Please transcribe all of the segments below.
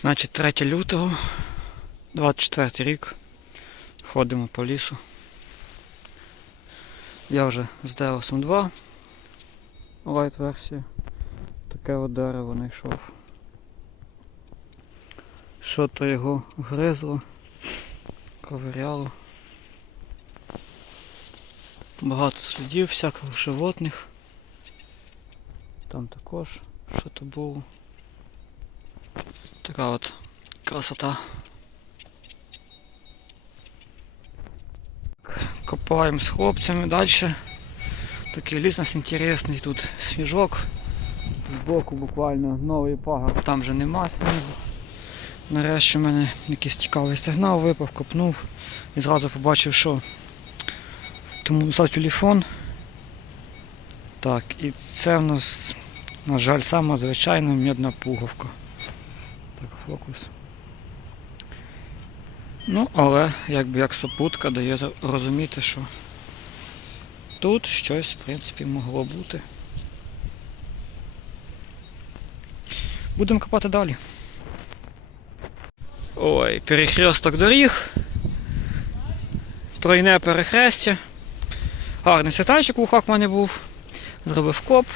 Значить, 3 лютого, 24 рік. Ходимо по лісу. Я вже з Деосом 2. Лайт версія. Таке от дерево знайшов. Що то його гризло, ковиряло. Багато слідів всяких животних. Там також що то було. Така от красота. Копаємо з хлопцями далі. Такий ліс у нас інтересний, тут сніжок. Збоку буквально новий пагорб, там вже нема снігу. Нарешті в мене якийсь цікавий сигнал випав, копнув і зразу побачив, що тому взяв телефон. Так, і це в нас, на жаль, сама звичайна медна пуговка. Так, фокус. Ну, але якби як супутка дає розуміти, що тут щось, в принципі, могло бути. Будемо копати далі. Ой, перехресток доріг. Тройне перехрестя. Гарний світанчик в ухах в мене був. Зробив коп.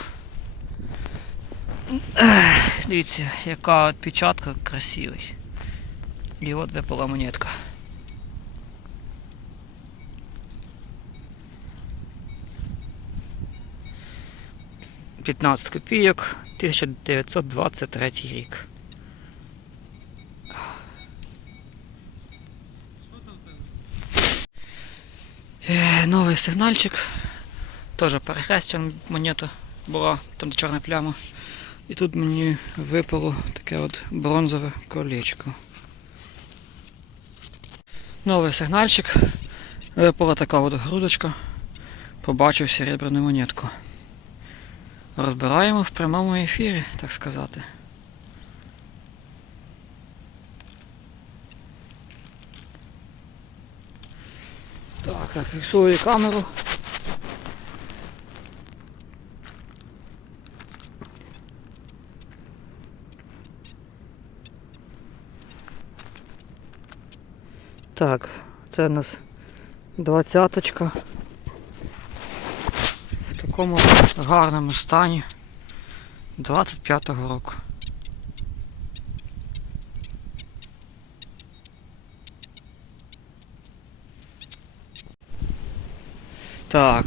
Дивіться, яка от печатка красивий. І от випала монетка. П'ятнадцять копійок, 1923 рік. Е, Новий сигнальчик. Теж перехрестя монета була, там де чорна пляма. І тут мені випало таке от бронзове колечко. Новий сигнальчик. Випала така от грудочка. Побачив серебряну монетку. Розбираємо в прямому ефірі, так сказати. Так, зафіксую камеру. Так, це у нас двадцяточка. В такому гарному стані 25-го року. Так.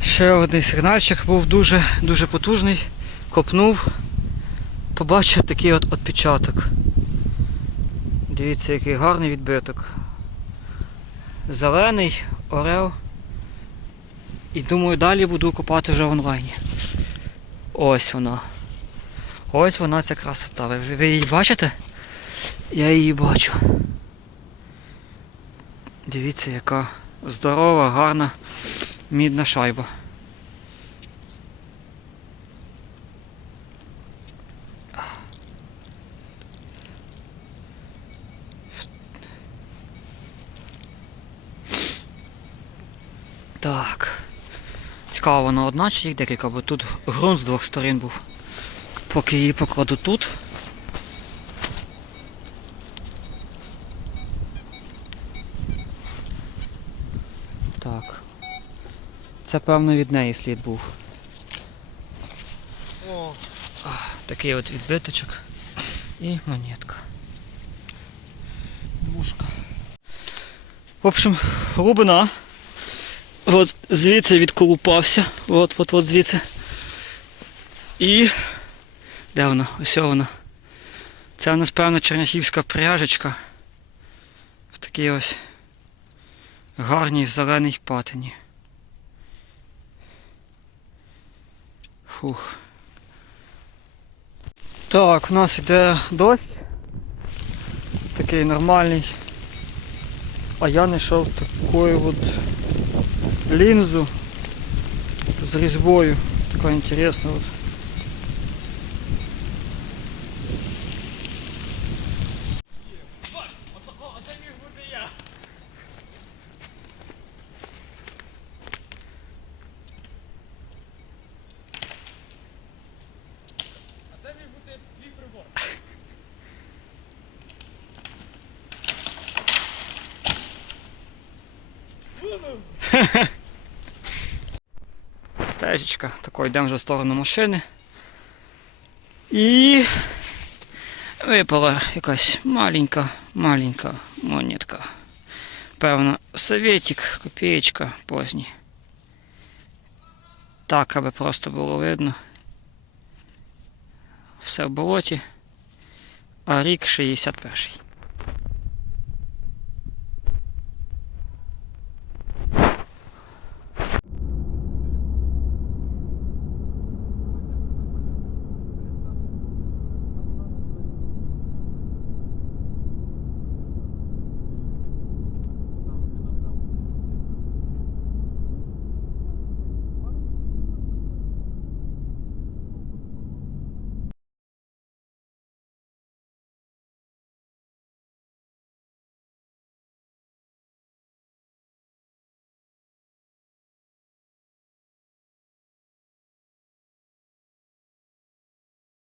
Ще один сигнальчик був дуже дуже потужний. Копнув. Побачив такий от відпечаток. Дивіться, який гарний відбиток. Зелений, орел. І думаю, далі буду копати вже в онлайні. Ось вона. Ось вона ця красота. Ви, ви її бачите? Я її бачу. Дивіться, яка здорова, гарна мідна шайба. Так. Цікаво, вона одна чи їх декілька, бо тут ґрунт з двох сторін був. Поки її покладу тут. Так. Це певно від неї слід був. О, Такий от відбиточок і монетка. двушка. В общем, глибина. От звідси відколупався. От, от, от звідси. І. Де вона? Ось вона. Це у нас певно черняхівська пряжечка. В такій ось гарній зеленій патині. Фух. Так, в нас йде дощ. Такий нормальний. А я знайшов таку от линзу с резьбой. Такая интересная вот. Ha ha. Стежечка. Тако йдемо вже в сторону машини. І випала якась маленька, маленька монетка. Певно, советик, копієчка поздній. Так, аби просто було видно. Все в болоті. А рік 61-й.